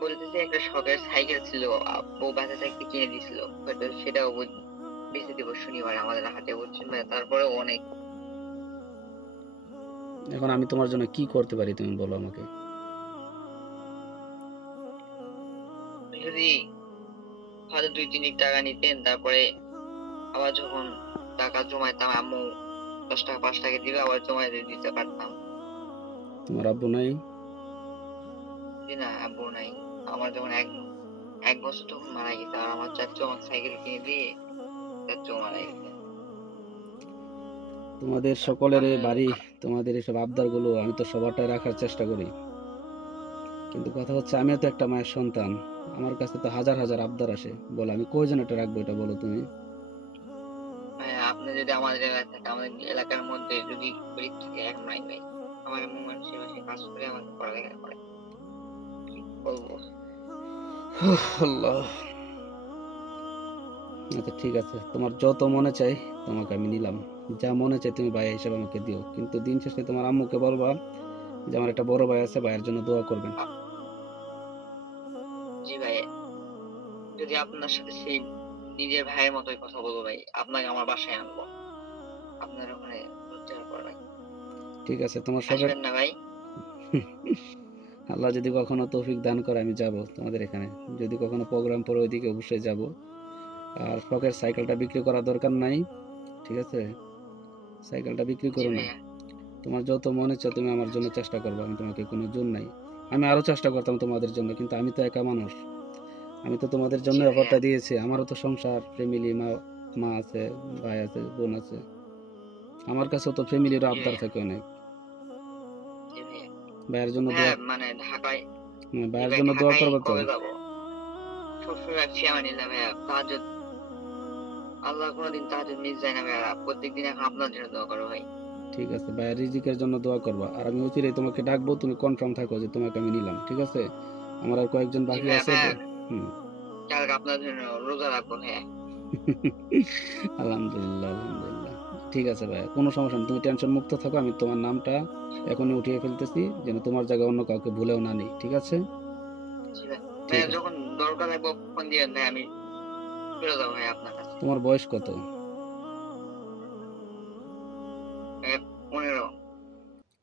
বলতেছে একটা শখের সাইকেল ছিল আব্বু বাসা থাকতে কিনে দিছিল হয়তো সেটাও বেঁচে দেবো শনিবার আমাদের হাতে বুঝছেন ভাই তারপরেও অনেক। এখন আমি তোমার জন্য কি করতে পারি তুমি বলো আমাকে? যদি হয়তো দুই তিন টাকা নিতেন তারপরে আবার যখন টাকা জমাইতাম আম্মু দশ টাকা পাঁচ টাকা দিবে আবার জমাই দিয়ে দিতে পারতাম। তোমার আব্বু নাই? না আব্বু নাই। আমার যখন এক এক বছর তখন মারা গেছে আর আমার চাচু আমার সাইকেল কিনে দিয়ে চাচু মারা গেছে। তোমাদের সকলের বাড়ি তোমাদের এসব আবদারগুলো আমি তো সবারটাই রাখার চেষ্টা করি। কিন্তু কথা হচ্ছে আমিও তো একটা মায়ের সন্তান। আমার কাছে তো হাজার হাজার আবদার আসে। বলো আমি কয়জন এটা রাখব এটা বলো তুমি? ভাই আপনি যদি আমাদের এলাকায় থাকে আমাদের এলাকার মধ্যে যদি গরিব থাকে এক নাই। ভাই আমার মানুষের কাজ করে আমাকে পড়ালেখা করে আল্লাহ। আচ্ছা ঠিক আছে। তোমার যত মনে চাই তোমাকে আমি নিলাম। যা মনে চাই তুমি ভাই হিসেবে আমাকে দিও। কিন্তু দিন শেষে তোমার আম্মুকে বলবা যে আমার একটা বড় ভাই আছে ভাইয়ের জন্য দোয়া করবেন। জি ভাই যদি আপনার সাথে সেই নিজের ভাইয়ের মতোই কথা বলব ভাই আপনাকে আমার বাসায় আনব। আপনার ওখানে ঠিক আছে তোমার আসবেন না ভাই? আল্লাহ যদি কখনো তৌফিক দান করে আমি যাব তোমাদের এখানে। যদি কখনো প্রোগ্রাম পরে ওইদিকে অবশ্যই যাব। আর শখের সাইকেলটা বিক্রি করা দরকার নাই ঠিক আছে? সাইকেলটা বিক্রি করো না। তোমার যত মনে চায় তুমি আমার জন্য চেষ্টা করবে আমি তোমাকে কোনো জোর নাই। আমি আরও চেষ্টা করতাম তোমাদের জন্য কিন্তু আমি তো একা মানুষ। আমি তো তোমাদের জন্য অফারটা দিয়েছি। আমারও তো সংসার ফ্যামিলি মা মা আছে ভাই আছে বোন আছে। আমার কাছেও তো ফ্যামিলির আবদার থাকে অনেক। ভাইয়ের জন্য দোয়া হ্যাঁ মানে ঢাকায় হ্যাঁ, ভাইয়ের জন্য দোয়া করবে তো? সবসময় ভাইয়া আল্লাহ কোনোদিন তাহাজ্জুদ মিস যায় না ভাইয়া। প্রত্যেকদিন এখন আপনার জন্য দোয়া করো ভাই। ঠিক আছে ভাইয়ের রিজিকের জন্য দোয়া করবা। আর আমি অচিরেই তোমাকে ডাকবো তুমি কনফার্ম থাকো যে তোমাকে আমি নিলাম ঠিক আছে? আমার আর কয়েকজন বাকি আছে হুম। কালকে আপনার জন্য রোজা রাখব ভাইয়া। আলহামদুলিল্লাহ আলহামদুলিল্লাহ। ঠিক আছে ভাই কোনো সমস্যা নেই। তুমি টেনশন মুক্ত থাকো আমি তোমার নামটা এখনই উঠিয়ে ফেলতেছি যেন তোমার জায়গায় অন্য কাউকে ভুলেও না নেই ঠিক আছে? ঠিক আছে। যখন দরকার লাগবে ফোন দিবেন আমি চলে যাব ভাই আপনার কাছে। তোমার বয়স কত? পনেরো।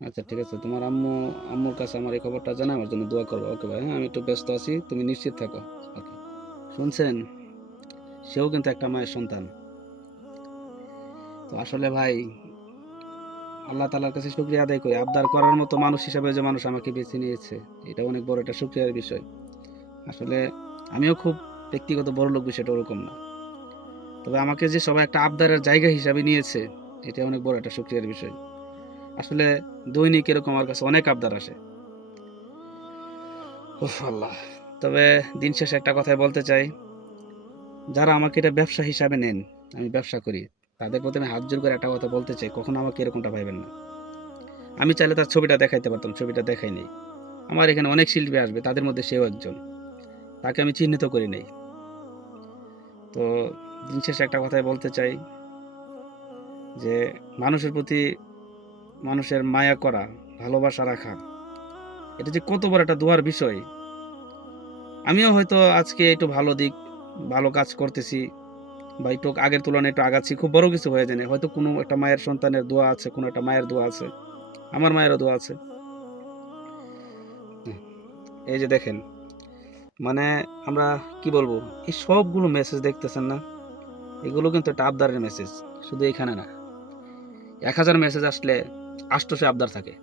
আচ্ছা ঠিক আছে। তোমার আম্মু আম্মুর কাছে আমার এই খবরটা জানা আমার জন্য দোয়া করব। ওকে ভাই হ্যাঁ আমি একটু ব্যস্ত আছি তুমি নিশ্চিত থাকো। ওকে। শুনছেন? সেও কিন্তু একটা মায়ের সন্তান। তো আসলে ভাই, আল্লাহ তালার কাছে শুক্রিয়া আদায় করি। আবদার করার মতো মানুষ হিসাবে যে মানুষ আমাকে বেছে নিয়েছে, এটা অনেক বড় একটা শুক্রিয়ার বিষয়। আসলে আমিও খুব ব্যক্তিগত বড় লোক বিষয়টা ওরকম না। তবে আমাকে যে সবাই একটা আবদারের জায়গা হিসাবে নিয়েছে, এটা অনেক বড় একটা শুক্রিয়ার বিষয়। আসলে দৈনিক এরকম আমার কাছে অনেক আবদার আসে। আল্লাহ। তবে দিন শেষে একটা কথাই বলতে চাই, যারা আমাকে এটা ব্যবসা হিসাবে নেন, আমি ব্যবসা করি। তাদের প্রতি আমি হাত জোর করে একটা কথা বলতে চাই, কখনো আমাকে এরকমটা ভাইবেন না। আমি চাইলে তার ছবিটা দেখাইতে পারতাম, ছবিটা দেখাই নেই। আমার এখানে অনেক শিল্পী আসবে, তাদের মধ্যে সেও একজন। তাকে আমি চিহ্নিত করি নেই। তো দিন শেষে একটা কথাই বলতে চাই, যে মানুষের প্রতি মানুষের মায়া করা, ভালোবাসা রাখা, এটা যে কত বড় একটা দোয়ার বিষয়। আমিও হয়তো আজকে একটু ভালো দিক, ভালো কাজ করতেছি বা একটু আগের তুলনায় একটু আগাচ্ছি, খুব বড় কিছু হয়ে যায় হয়তো কোনো একটা মায়ের সন্তানের দোয়া আছে, কোনো একটা মায়ের দোয়া আছে। আমার মায়েরও দোয়া আছে। এই যে দেখেন মানে আমরা কি বলব, এই সবগুলো মেসেজ দেখতেছেন না? এগুলো কিন্তু একটা আবদারের মেসেজ শুধু এখানে না। এক হাজার মেসেজ আসলে আষ্টশো আবদার থাকে।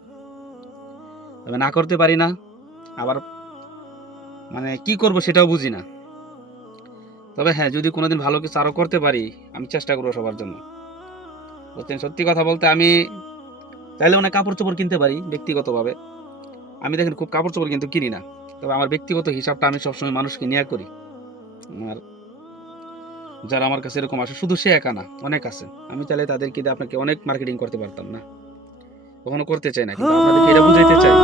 তবে না করতে পারি না, আবার মানে কি করব সেটাও বুঝি না। তবে হ্যাঁ যদি কোনোদিন ভালো কিছু আরও করতে পারি, আমি চেষ্টা করব সবার জন্য। বুঝছেন? সত্যি কথা বলতে আমি চাইলে অনেক কাপড় চোপড় কিনতে পারি, ব্যক্তিগতভাবে। আমি দেখেন, খুব কাপড় চোপড় কিন্তু কিনি না। তবে আমার ব্যক্তিগত হিসাবটা আমি সবসময় মানুষকে নিয়ে করি। আর যারা আমার কাছে এরকম আসে, শুধু সে একা না, অনেক আছে। আমি চাইলে তাদেরকে দিয়ে আপনাকে অনেক মার্কেটিং করতে পারতাম না। কখনো করতে চাই না, কিন্তু আপনাদেরকে এটা বুঝাইতে চাই।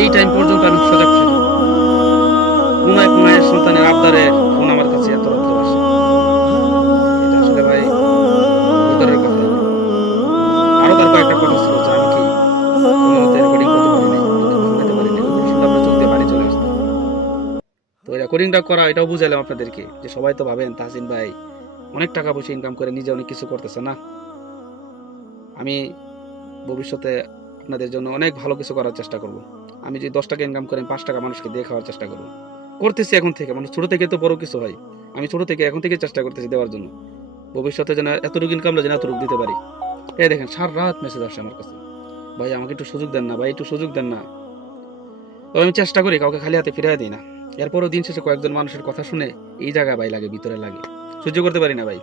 এই টাইম পর্যন্ত আমি সজাগ থাকি। কোন এক মায়ের সন্তানের আবদারে ফোন আমার কাছে এত রাত্রে আসে আসলে ভাই ভিতরের কথা আরও তার কয়েকটা কথা ছিল যে আমি কি কোনো রেকর্ডিং করতে পারি নাই শুনতে পারি নাই শুনে আমরা চলতে বাড়ি চলে আসতাম তো রেকর্ডিংটা করা, এটাও বুঝাইলাম আপনাদেরকে যে সবাই তো ভাবেন, তাহসিন ভাই অনেক টাকা পয়সা ইনকাম করে, নিজে অনেক কিছু করতেছে না। আমি ভবিষ্যতে আপনাদের জন্য অনেক ভালো কিছু করার চেষ্টা করব। আমি যদি দশ টাকা ইনকাম করি পাঁচ টাকা মানুষকে দিয়ে খাওয়ার চেষ্টা করব। করতেছি এখন থেকে মানে ছোট থেকে তো বড় কিছু হয়। আমি ছোট থেকে এখন থেকে চেষ্টা করতেছি দেওয়ার জন্য। ভবিষ্যতে যেন এতটুকু ইনকাম যেন এতটুকু দিতে পারি। এই দেখেন, সার রাত মেসেজ আসে আমার কাছে। ভাই, আমাকে একটু সুযোগ দেন না, ভাই, একটু সুযোগ দেন না। তবে আমি চেষ্টা করি, কাউকে খালি হাতে ফিরিয়ে দিই না। এরপরও দিন শেষে কয়েকজন মানুষের কথা শুনে এই জায়গা ভাই লাগে, ভিতরে লাগে। সহ্য করতে পারি না ভাই।